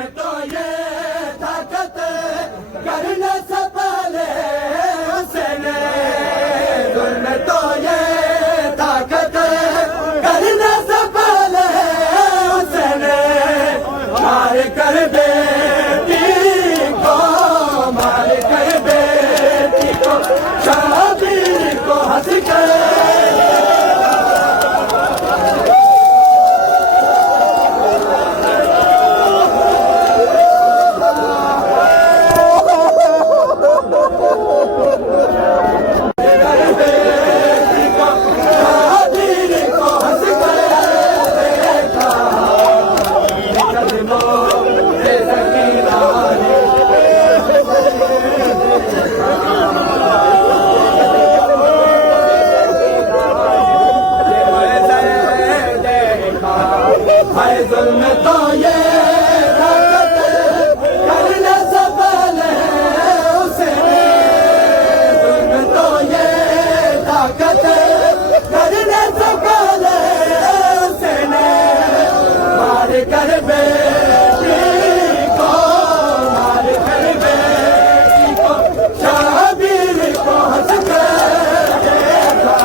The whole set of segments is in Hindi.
में तो ये ताकत करने से पहले हुसैन, में तो ये ताकत करने से पहले हुसैन मार कर बेटी को, मार कर बेटी को, शाबीर को हंस कर जुल्म तो ये ताकत करने से पहले हुसैन, जुल्म तो ये ताकत करने से पहले हुसैन मार कर बेटी को, मार कर बेटी को, शाबीर को हंस कर देखा।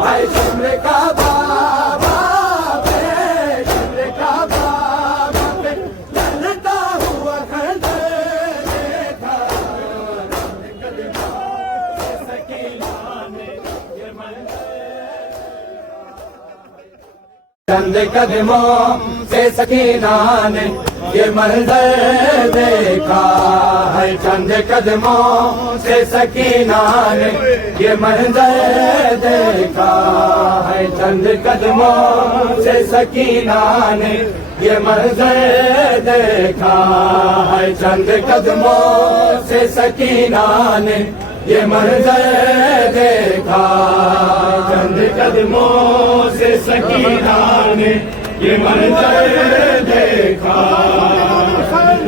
भाई शिमले का बाबा पे, शिमले का बाबा पे चलता हुआ खंजर देखा, सकीना ने ये चंद कदमों से सकीना ने ये मंजर देखा है, चंद कदमों से सकीना ने ये मंजर देखा है, चंद कदमों से सकीना ने ये मंजर देखा है, चंद कदमों से सकीना ने ये मंजर देखा, चंद कदमों से सकीना ने ये मंजर देखा,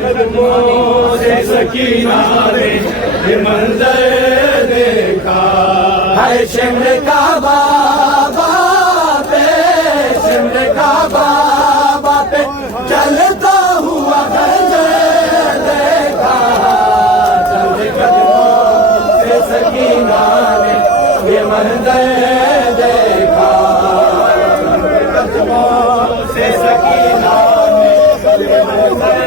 कदमों से सकीना ने ये मंजर देखा। है शिमले का बाबा पे, शिमले का बाबा पे चलता हुआ खंजर देखा, चंद कदमों से सकीना ने ये मंजर देखा, कदमों से सकीना ने ये मंजर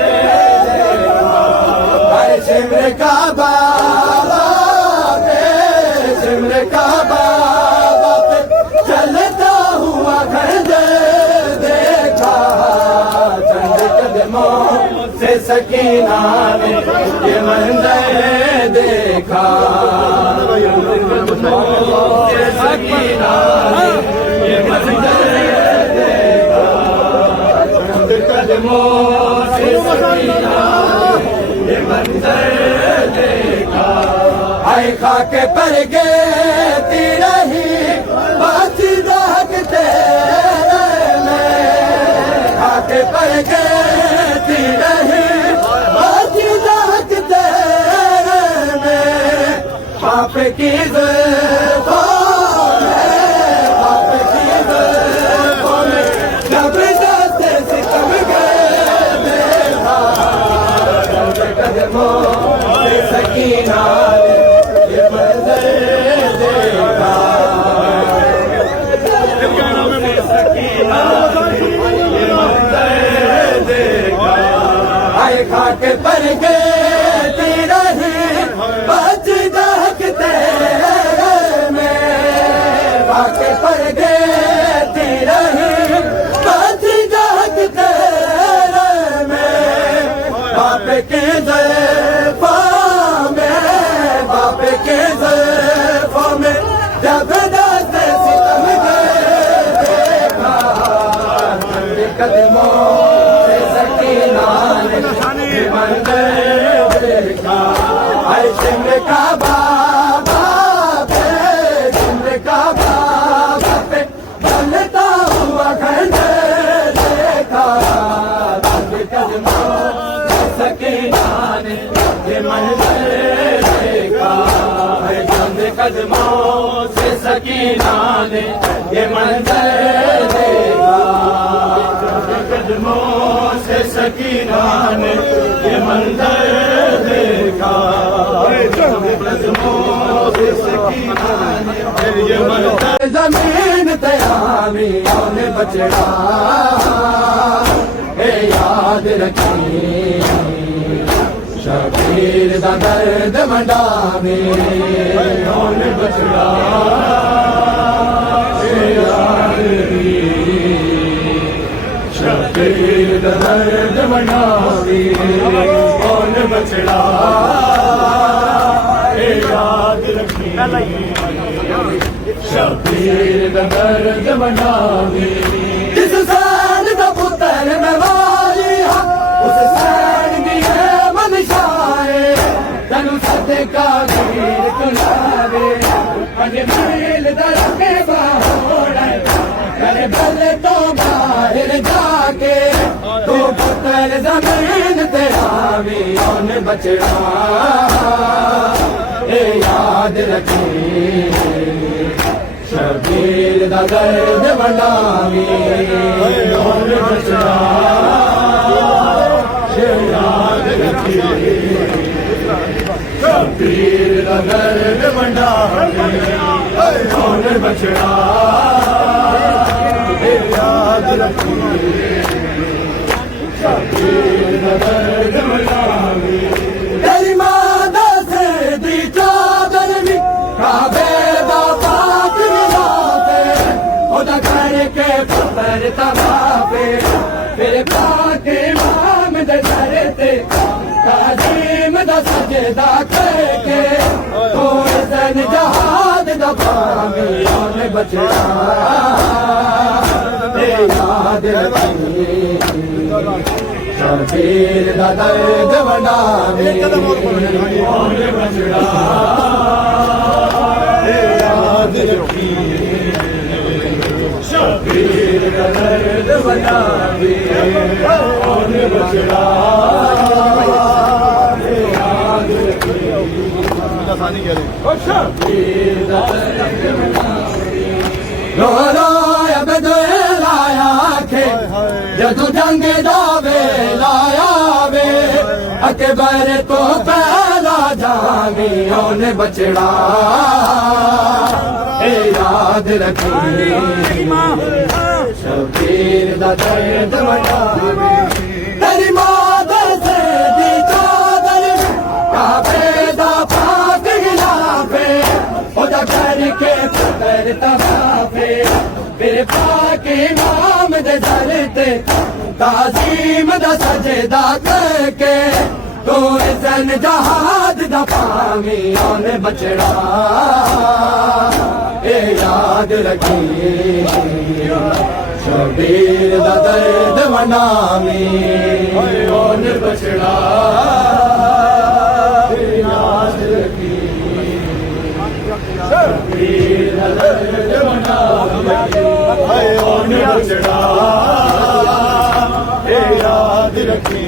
शिमले का बाबा पे, शिमले का बाबा पे चलता हुआ खंजर देखा, चंद कदमों से सकीना ने ये मंजर देखा, कदमों से सकीना ने ये मंजर देखा, चंद कदमों से सकीना ये मंजर देखा। आई खाके पर गिरती रही बात दहकते में, खाके पर गिरती रही बात दहकते में, पाप की जुल्फों में, पाप की जुल्फों में जबरदस्त सितम गए देखा, कदमों से सकीना ने ये मंजर देखा, सकीना ने ये मंजर देखा। आए खाके पर गिरती रही बच दहकते में, खाके पर गिरती रही बच दहकते में, बाप के ज़ुल्फ़ों में, बाप के ज़ुल्फ़ों में जबरदस्त सितम देखा, कदमों से सकीना ने ये मंजर देखा। आई शिमले का बाबा पे, शिमले का बाबा पे चलता हुआ खंजर देखा, कदमों से सकीना कदमों से सकीना ने ये मंजर देखा, कदमों से सकीना ने ये मंजर देखा, कदमों से सकीना ने ये मंजर। जमीन तयामियों ने बचड़ा याद रखी, शबीर दा दर्द मंडावे बचड़ा याद रखी, शबीर दा दर्द मंडावे बचड़ा याद रखी, शबीर दा दर्द मंडावे। जिस सैन दा पुत्र मैं वाली उस सैन दी है मनशाए, तनु सदका वीर कुलावे अज मील दरके बाहोड़ा, करे बल तो बाहर जाके तो पुत्र जमीन ते आवी उन बचड़ा याद रखी, शबीर दा दर्द मंडावी बचड़ा याद रखी, शबीर दा दर्द मंडावी बचड़ा याद रखी, शबीर दा दर्द मंडावी। तेरी मां दा सिर दी चादर भी काबे दा पाक मिलाते, ओदा करके पुत्र तवाफे फिर पाक इमाम दे दर ते ताजीम दा सजदा करके तो सन जहाद दा पावी उन बचड़ा याद रखी, शबीर दा दर्द मंडावे बचड़ा याद रखी, शबीर दा दर्द मंडावे बचड़ा याद रखी, शबीर दा दर्द मंडावे। रोया बदलाया खे जदू जंग जावे लाया वे, अकबर तो पहला जागे उन बचड़ा याद रखी, शबीर दा दर्द मंडावे। तेरी मां दे सिर दी चादर काबे दा पाक गिलाफे, ओदा करके पुत्र तवाफे फिर पाक इमाम दे दर ते ताजीम दा सजदा करके तो सन जहाद दा पावी उन बचड़ा याद रखी, शबीर दा दर्द मंडावे उन बचड़ा याद रखी, शबीर दा दर्द मंडावे उन बचड़ा याद रखी,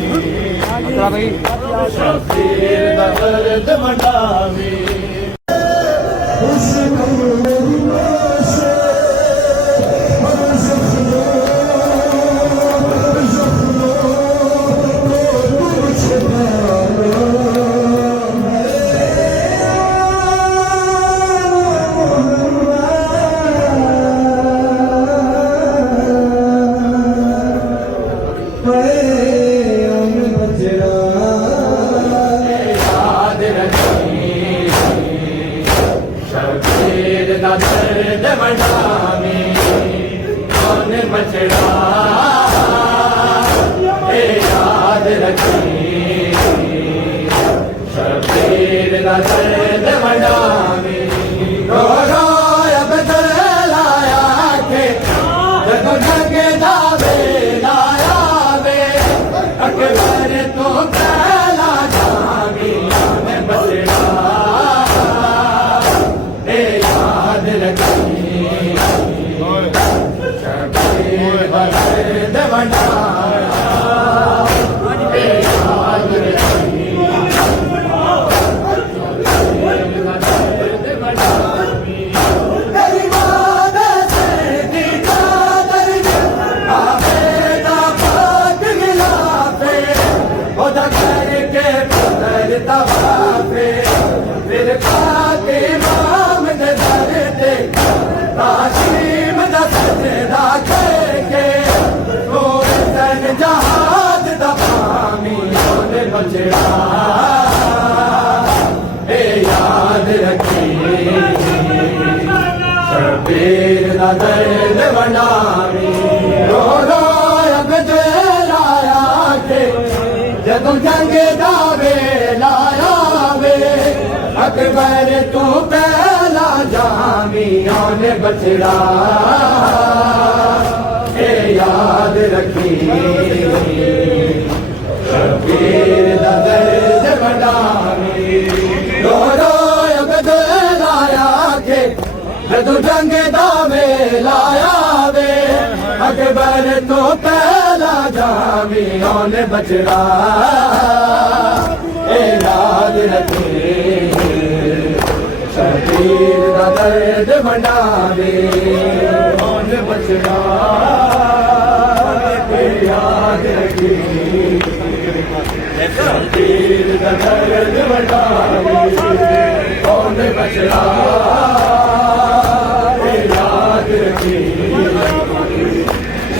शबीर दा दर्द मंडावे। याद रखी, जदों जंग दा वेला आवे अकबर तू पहला जामी आने बछड़ा ए याद रखी शबीर दा दर्द वडावी रो रो अकबर आया के जदों जंग दा वेला आवे अकबर तो पहला जामी आने बछड़ा ए याद रखे शबीर दा दर्द वडावे आने बछड़ा ए याद रखे शबीर दा दर्द वडावे आने बछड़ा ए याद रखे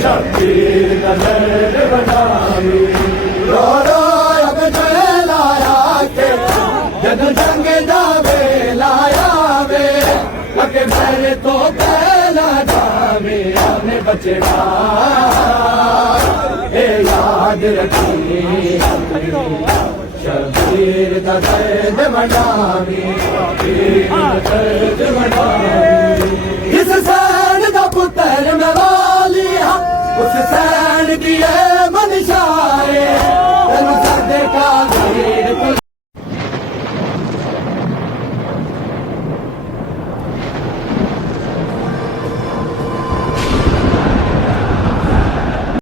शबीर दा दर्द वडावे रो रो अकबर आया के जदों जंग दा वेला आवे अकबर तो पहला जावे आने बछड़ा ए याद रखी शबीर दा दर्द वडावे दर्द वडावे इस सैन दा पुत्र मवालिया उस सैन की मन शाए तेन साडे का